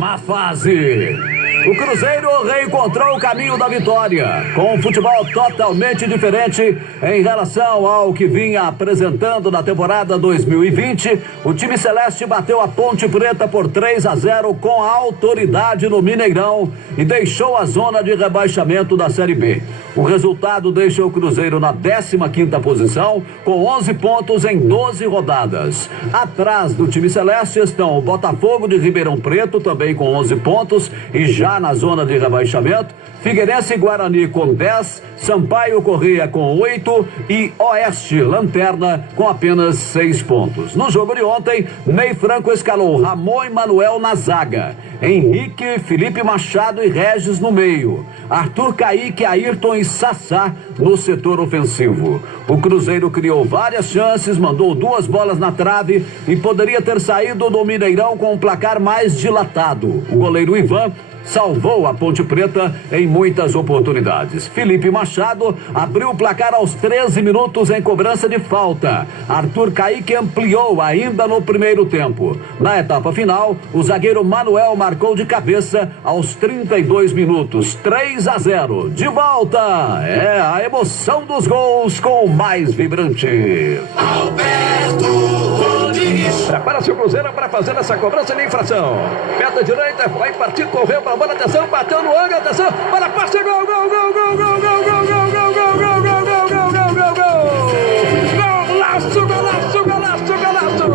má fase. O Cruzeiro reencontrou o caminho da vitória, com um futebol totalmente diferente em relação ao que vinha apresentando na temporada 2020. O time celeste bateu a Ponte Preta por 3-0 com autoridade no Mineirão e deixou a zona de rebaixamento da Série B. O resultado deixa o Cruzeiro na 15ª posição, com 11 pontos em 12 rodadas. Atrás do time celeste estão o Botafogo de Ribeirão Preto, também com 11 pontos, e já na zona de rebaixamento, Figueirense e Guarani com 10, Sampaio Corrêa com 8 e Oeste Lanterna com apenas 6 pontos. No jogo de ontem, Ney Franco escalou Ramon e Manuel na zaga, Henrique, Felipe Machado e Regis no meio, Arthur, Kaique, Ayrton e Sassá no setor ofensivo. O Cruzeiro criou várias chances, mandou 2 bolas na trave e poderia ter saído do Mineirão com um placar mais dilatado. O goleiro Ivan salvou a Ponte Preta em muitas oportunidades. Felipe Machado abriu o placar aos 13 minutos em cobrança de falta. Arthur Kaique ampliou ainda no primeiro tempo. Na etapa final, o zagueiro Manuel marcou de cabeça aos 32 minutos. 3-0. De volta. É a emoção dos gols com o mais vibrante. Alberto Rodrigues. Prepara-se o Cruzeiro para fazer essa cobrança de infração. Perna direita, vai partir, correu para a bola, atenção, bateu no ângulo, atenção, bola passa, gol, gol, gol, gol, gol, gol, gol, gol, gol, gol, gol, gol, gol, gol, gol, gol, gol, golaço, golaço, golaço, golaço,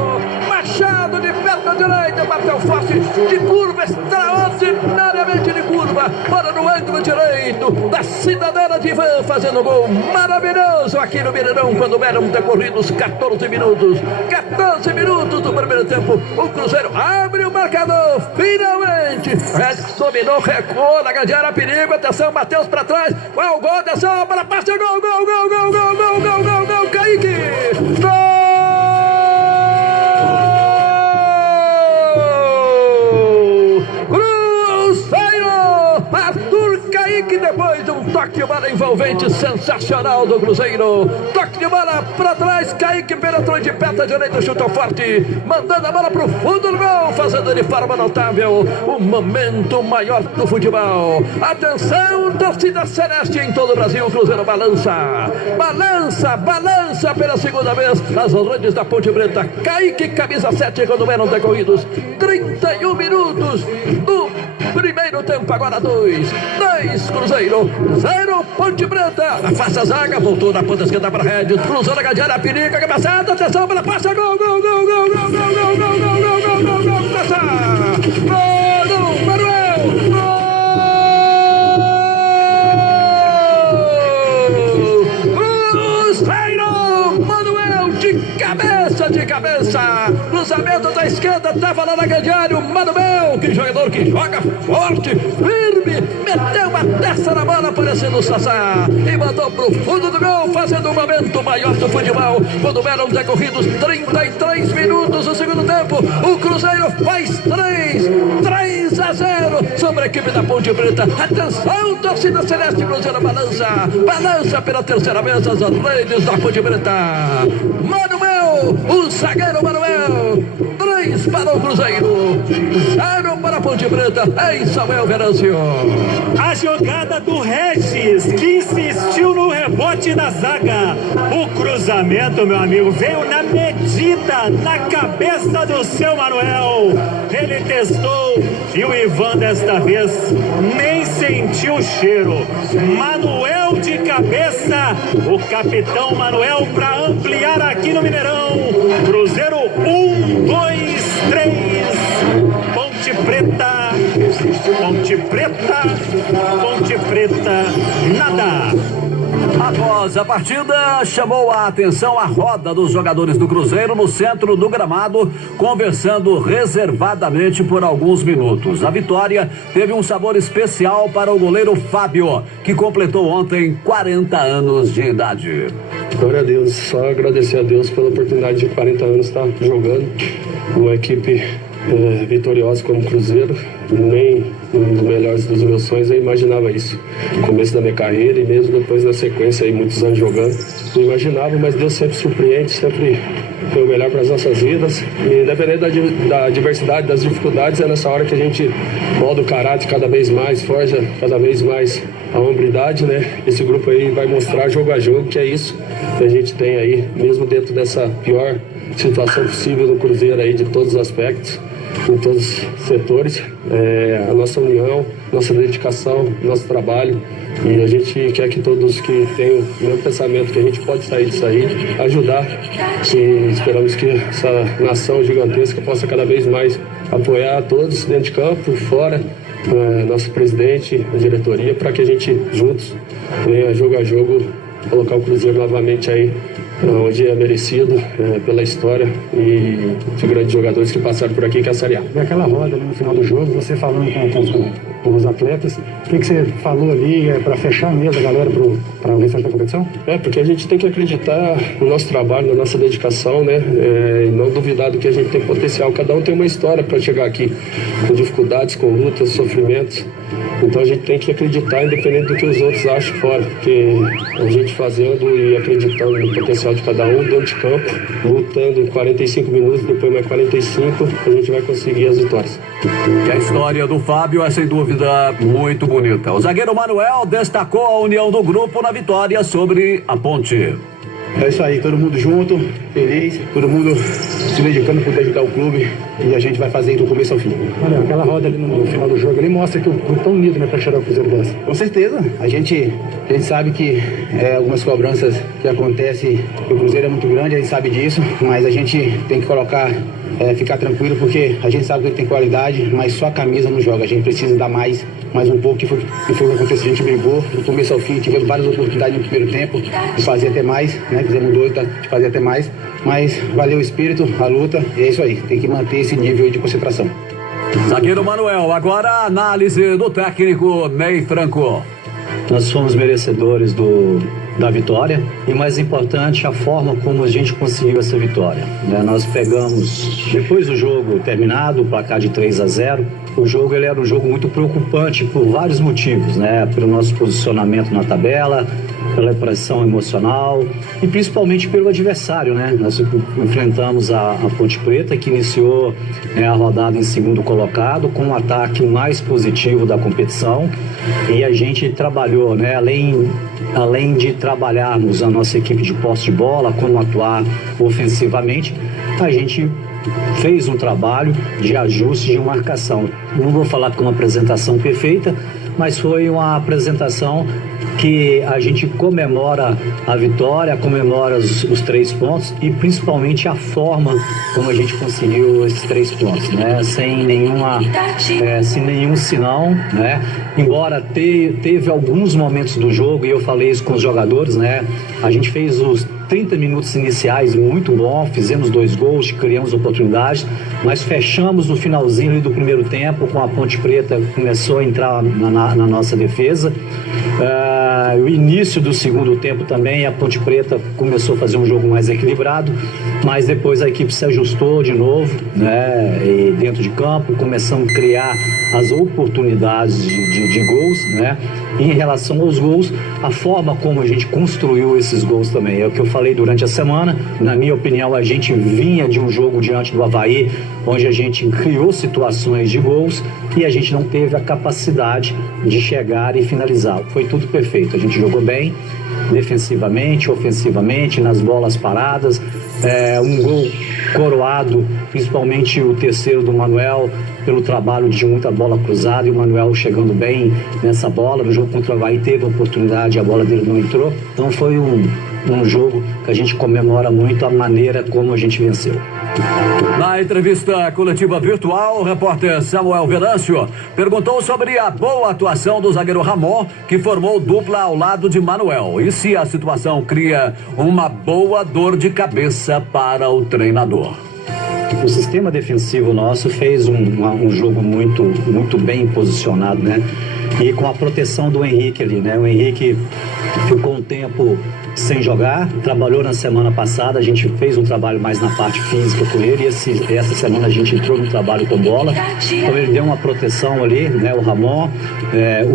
Machado de perna direita, bateu forte, de curva, extraordinariamente de curva, bola no ângulo direito, da cidadela de Ivan, fazendo gol maravilhoso aqui no Mineirão, quando eram decorridos 14 minutos do primeiro tempo, o Cruzeiro abre o marcador, finalmente, dominou, recuou na grande área, perigo, atenção, Matheus pra trás, qual o gol, atenção, para passa, gol, gol, gol, gol, gol, gol, gol, gol, gol, Kaique, gol! Kaique, depois de um toque de bola envolvente sensacional do Cruzeiro, toque de bola para trás, Kaique penetrou de perna direita, chutou forte, mandando a bola para o fundo do gol, fazendo de forma notável o momento maior do futebol. Atenção, torcida celeste em todo o Brasil, o Cruzeiro balança pela segunda vez nas redes da Ponte Preta. Kaique, camisa 7, quando eram decorridos 31 minutos do primeiro tempo, agora 2 Cruzeiro, 0 Ponte Preta. Afasta a zaga, voltou na ponta esquerda para Regis, cruzou na gadeira, periga, cabeçada, atenção, para passa, gol, gol, gol, gol, gol, gol, gol, gol, gol, gol, gol, gol, gol, passa, gol do Manuel, Cruzeiro, Manuel de cabeça, cruzamento da esquerda, estava lá na grande área, o Manuel, que jogador que joga forte, firme, meteu uma dessa na bola, parecendo o Sassá, e mandou pro fundo do gol, fazendo o momento maior do futebol, quando eram decorridos 33 minutos do segundo tempo, o Cruzeiro faz 3-0 sobre a equipe da Ponte Preta. Atenção, torcida celeste, Cruzeiro balança pela terceira vez as redes da Ponte Preta. Manuel, o zagueiro Manuel, 3 para o Cruzeiro, 0 para a Ponte Preta, em Samuel Venâncio. A jogada do Regis, que insistiu no rebote da zaga. O cruzamento, meu amigo, veio na medida, na cabeça do seu Manuel. Ele testou e o Ivan desta vez nem sentiu o cheiro. Manuel de cabeça, o capitão Manuel para ampliar aqui no Mineirão. Cruzeiro 1, 2, 3, Ponte Preta, nada. Após a partida, chamou a atenção a roda dos jogadores do Cruzeiro no centro do gramado, conversando reservadamente por alguns minutos. A vitória teve um sabor especial para o goleiro Fábio, que completou ontem 40 anos de idade. Glória a Deus, só agradecer a Deus pela oportunidade de 40 anos estar jogando uma equipe vitoriosa como o Cruzeiro. Nem nos melhores dos meus sonhos eu imaginava isso. No começo da minha carreira e mesmo depois na sequência aí, muitos anos jogando, não imaginava, mas Deus sempre surpreende, sempre foi o melhor para as nossas vidas. E independente da diversidade, das dificuldades, é nessa hora que a gente molda o caráter cada vez mais, forja cada vez mais a hombridade, né? Esse grupo aí vai mostrar jogo a jogo que é isso que a gente tem aí, mesmo dentro dessa pior situação possível do Cruzeiro aí, de todos os aspectos, em todos os setores, a nossa união, nossa dedicação, nosso trabalho, e a gente quer que todos que tenham o mesmo pensamento que a gente pode sair disso aí, ajudar, e esperamos que essa nação gigantesca possa cada vez mais apoiar todos dentro de campo, fora, nosso presidente, a diretoria, para que a gente juntos venha jogo a jogo colocar o Cruzeiro novamente aí onde é merecido, pela história e de grandes jogadores que passaram por aqui, que é a Série A. E aquela roda ali no final do jogo, você falando com os atletas, o que você falou ali para fechar mesmo a galera para o restante da competição? Porque a gente tem que acreditar no nosso trabalho, na nossa dedicação, né? E não duvidar do que a gente tem potencial. Cada um tem uma história para chegar aqui, com dificuldades, com lutas, sofrimentos. Então a gente tem que acreditar, independente do que os outros acham fora, porque a gente fazendo e acreditando no potencial de cada um dentro de campo, lutando em 45 minutos, depois mais 45, a gente vai conseguir as vitórias. E a história do Fábio é sem dúvida muito bonita. O zagueiro Manuel destacou a união do grupo na vitória sobre a Ponte. É isso aí, todo mundo junto, feliz, todo mundo se dedicando para ajudar o clube, e a gente vai fazer do começo ao fim. Olha, aquela roda ali no final do jogo ali mostra que o grupo está unido, né, para tirar o Cruzeiro dessa. Com certeza, a gente sabe que algumas cobranças que acontecem, que o Cruzeiro é muito grande, a gente sabe disso, mas a gente tem que colocar, ficar tranquilo, porque a gente sabe que ele tem qualidade, mas só a camisa não joga, a gente precisa dar mais um pouco, que foi o que aconteceu, a gente brigou do começo ao fim, tivemos várias oportunidades no primeiro tempo de fazer até mais, né, fizemos 2 de fazer até mais, mas valeu o espírito, a luta, e é isso aí, tem que manter esse nível de concentração. Zagueiro Manuel, agora a análise do técnico Ney Franco. Nós fomos merecedores da vitória e, mais importante, a forma como a gente conseguiu essa vitória. Nós pegamos, depois do jogo terminado, o placar de 3-0, o jogo ele era um jogo muito preocupante por vários motivos, né? Pelo nosso posicionamento na tabela, pela pressão emocional e principalmente pelo adversário, né? Nós enfrentamos a Ponte Preta, que iniciou a rodada em segundo colocado, com um ataque mais positivo da competição, e a gente trabalhou, né? Além de trabalharmos a nossa equipe de posse de bola, como atuar ofensivamente, a gente fez um trabalho de ajuste de marcação. Não vou falar que é uma apresentação perfeita, mas foi uma apresentação que a gente comemora a vitória, comemora os 3 pontos e principalmente a forma como a gente conseguiu esses 3 pontos, né? Sem nenhum sinal, né? Embora teve alguns momentos do jogo, e eu falei isso com os jogadores, né? A gente fez os 30 minutos iniciais muito bom, fizemos 2 gols, criamos oportunidades, mas fechamos no finalzinho do primeiro tempo, com a Ponte Preta começou a entrar na nossa defesa. O início do segundo tempo também, a Ponte Preta começou a fazer um jogo mais equilibrado, mas depois a equipe se ajustou de novo, né? E dentro de campo começamos a criar as oportunidades de gols, né? E em relação aos gols, a forma como a gente construiu esses gols também, é o que eu falei durante a semana. Na minha opinião, a gente vinha de um jogo diante do Avaí, onde a gente criou situações de gols e a gente não teve a capacidade de chegar e finalizar. Foi tudo perfeito, a gente jogou bem, defensivamente, ofensivamente, nas bolas paradas, um gol coroado, principalmente o terceiro do Manuel, pelo trabalho de muita bola cruzada, e o Manuel chegando bem nessa bola. No jogo contra o Avaí teve a oportunidade, a bola dele não entrou, então foi um jogo que a gente comemora muito a maneira como a gente venceu. Na entrevista coletiva virtual, o repórter Samuel Venâncio perguntou sobre a boa atuação do zagueiro Ramon, que formou dupla ao lado de Manuel, e se a situação cria uma boa dor de cabeça para o treinador. O sistema defensivo nosso fez um jogo muito bem posicionado, né? E com a proteção do Henrique ali, né? O Henrique ficou um tempo sem jogar, trabalhou na semana passada, a gente fez um trabalho mais na parte física com ele, e essa semana a gente entrou no trabalho com bola, então ele deu uma proteção ali, né, o Ramon,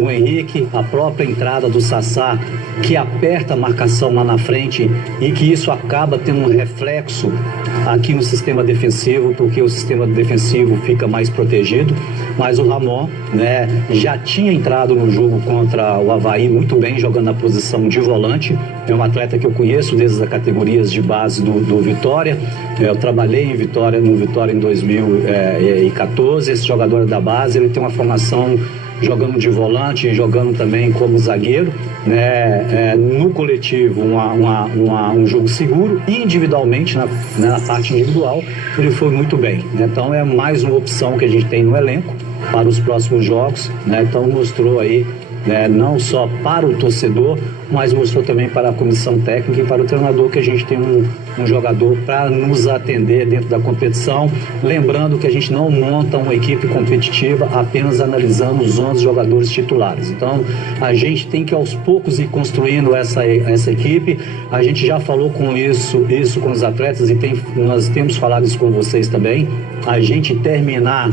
o Henrique, a própria entrada do Sassá, que aperta a marcação lá na frente e que isso acaba tendo um reflexo aqui no sistema defensivo, porque o sistema defensivo fica mais protegido, mas o Ramon, né, já tinha entrado no jogo contra o Avaí muito bem, jogando na posição de volante. É um atleta que eu conheço desde as categorias de base do Vitória. Eu trabalhei no Vitória em 2014. Esse jogador da base, ele tem uma formação jogando de volante, jogando também como zagueiro, né? No coletivo um jogo seguro, e individualmente na parte individual ele foi muito bem, né? Então é mais uma opção que a gente tem no elenco para os próximos jogos, né? Então mostrou aí, né, não só para o torcedor, mas mostrou também para a comissão técnica e para o treinador que a gente tem um jogador para nos atender dentro da competição. Lembrando que a gente não monta uma equipe competitiva apenas analisando os 11 jogadores titulares. Então a gente tem que aos poucos ir construindo essa equipe. A gente já falou com isso com os atletas, e nós temos falado isso com vocês também. A gente terminar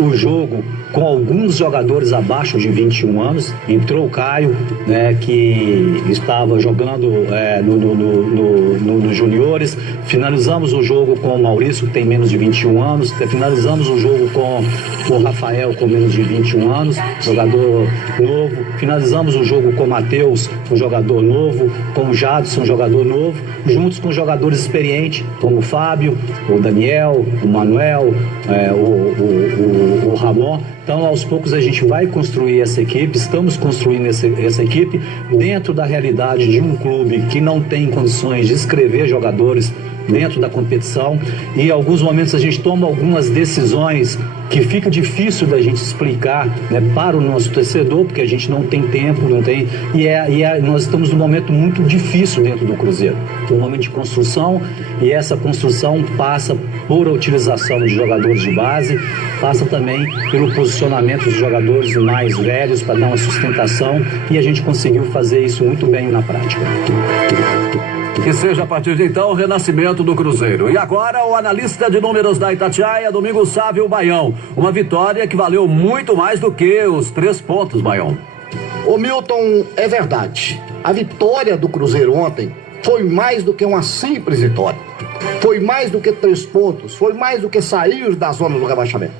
o jogo com alguns jogadores abaixo de 21 anos. Entrou o Caio, né, que estava jogando no juniores. Finalizamos o jogo com o Maurício, que tem menos de 21 anos. Finalizamos o jogo com o Rafael, com menos de 21 anos, jogador novo. Finalizamos o jogo com o Matheus, um jogador novo, com o Jadson, um jogador novo, juntos com jogadores experientes, como o Fábio, o Daniel, o Manuel, o Ramon. Então, aos poucos, a gente vai construir essa equipe, estamos construindo essa equipe dentro da realidade de um clube que não tem condições de inscrever jogadores dentro da competição, e em alguns momentos a gente toma algumas decisões que fica difícil da gente explicar, né, para o nosso torcedor, porque a gente não tem tempo, nós estamos num momento muito difícil dentro do Cruzeiro, um momento de construção, e essa construção passa por a utilização de jogadores de base, passa também pelo posicionamento dos jogadores mais velhos para dar uma sustentação, e a gente conseguiu fazer isso muito bem na prática. Que seja a partir de então o renascimento do Cruzeiro. E agora o analista de números da Itatiaia, Domingos Sávio Baião. Uma vitória que valeu muito mais do que os 3 pontos, Baião. Ô Milton, é verdade. A vitória do Cruzeiro ontem foi mais do que uma simples vitória. Foi mais do que 3 pontos. Foi mais do que sair da zona do rebaixamento.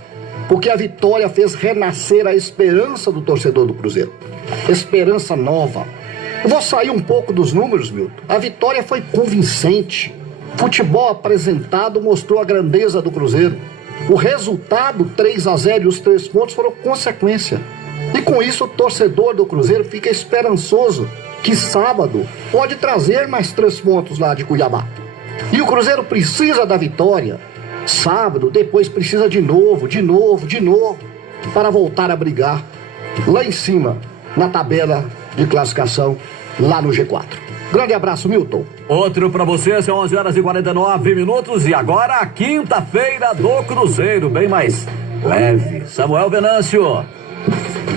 Porque a vitória fez renascer a esperança do torcedor do Cruzeiro. Esperança nova. Eu vou sair um pouco dos números, Milton. A vitória foi convincente. O futebol apresentado mostrou a grandeza do Cruzeiro. O resultado, 3-0, e os 3 pontos foram consequência. E com isso o torcedor do Cruzeiro fica esperançoso que sábado pode trazer mais 3 pontos lá de Cuiabá. E o Cruzeiro precisa da vitória. Sábado, depois precisa de novo, para voltar a brigar lá em cima, na tabela de classificação, lá no G4. Grande abraço, Milton. Outro para você, são 11h49, e agora a quinta-feira do Cruzeiro, bem mais leve. Samuel Venâncio.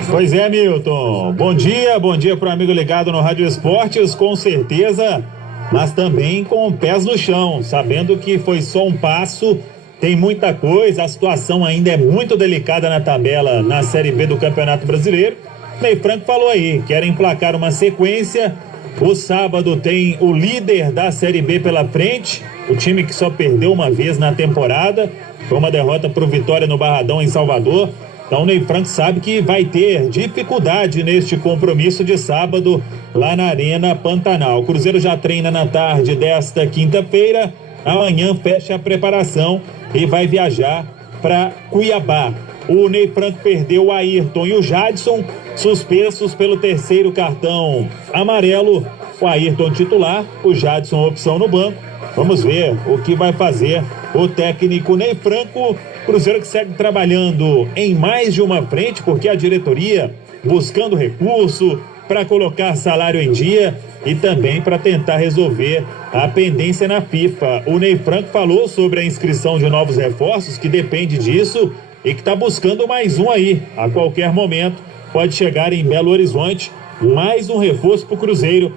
Pois é, Milton. Bom dia pro amigo ligado no Rádio Esportes, com certeza, mas também com pés no chão, sabendo que foi só um passo, tem muita coisa, a situação ainda é muito delicada na tabela, na Série B do Campeonato Brasileiro. Ney Franco falou aí, quer emplacar uma sequência. O sábado tem o líder da Série B pela frente, o time que só perdeu uma vez na temporada, foi uma derrota para o Vitória no Barradão, em Salvador. Então o Ney Franco sabe que vai ter dificuldade neste compromisso de sábado lá na Arena Pantanal. O Cruzeiro já treina na tarde desta quinta-feira, amanhã fecha a preparação e vai viajar para Cuiabá. O Ney Franco perdeu o Ayrton e o Jadson, suspensos pelo 3º cartão amarelo. O Ayrton titular, o Jadson opção no banco. Vamos ver o que vai fazer o técnico Ney Franco. Cruzeiro que segue trabalhando em mais de uma frente, porque a diretoria buscando recurso para colocar salário em dia e também para tentar resolver a pendência na FIFA. O Ney Franco falou sobre a inscrição de novos reforços, que depende disso, e que está buscando mais um aí. A qualquer momento pode chegar em Belo Horizonte mais um reforço para o Cruzeiro.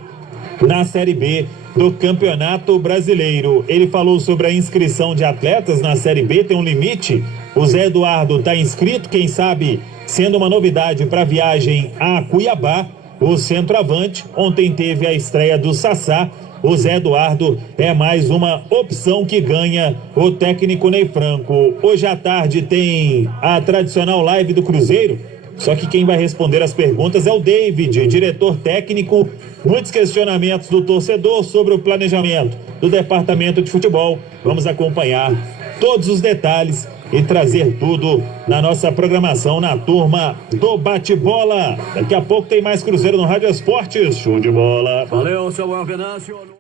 na Série B do Campeonato Brasileiro. Ele falou sobre a inscrição de atletas na Série B, tem um limite. O Zé Eduardo está inscrito, quem sabe sendo uma novidade para a viagem a Cuiabá. O centroavante, ontem teve a estreia do Sassá. O Zé Eduardo é mais uma opção que ganha o técnico Ney Franco. Hoje à tarde tem a tradicional live do Cruzeiro, só que quem vai responder as perguntas é o David, diretor técnico. Muitos questionamentos do torcedor sobre o planejamento do departamento de futebol. Vamos acompanhar todos os detalhes e trazer tudo na nossa programação na turma do bate-bola. Daqui a pouco tem mais Cruzeiro no Rádio Esportes. Show de bola. Valeu, seu Venâncio.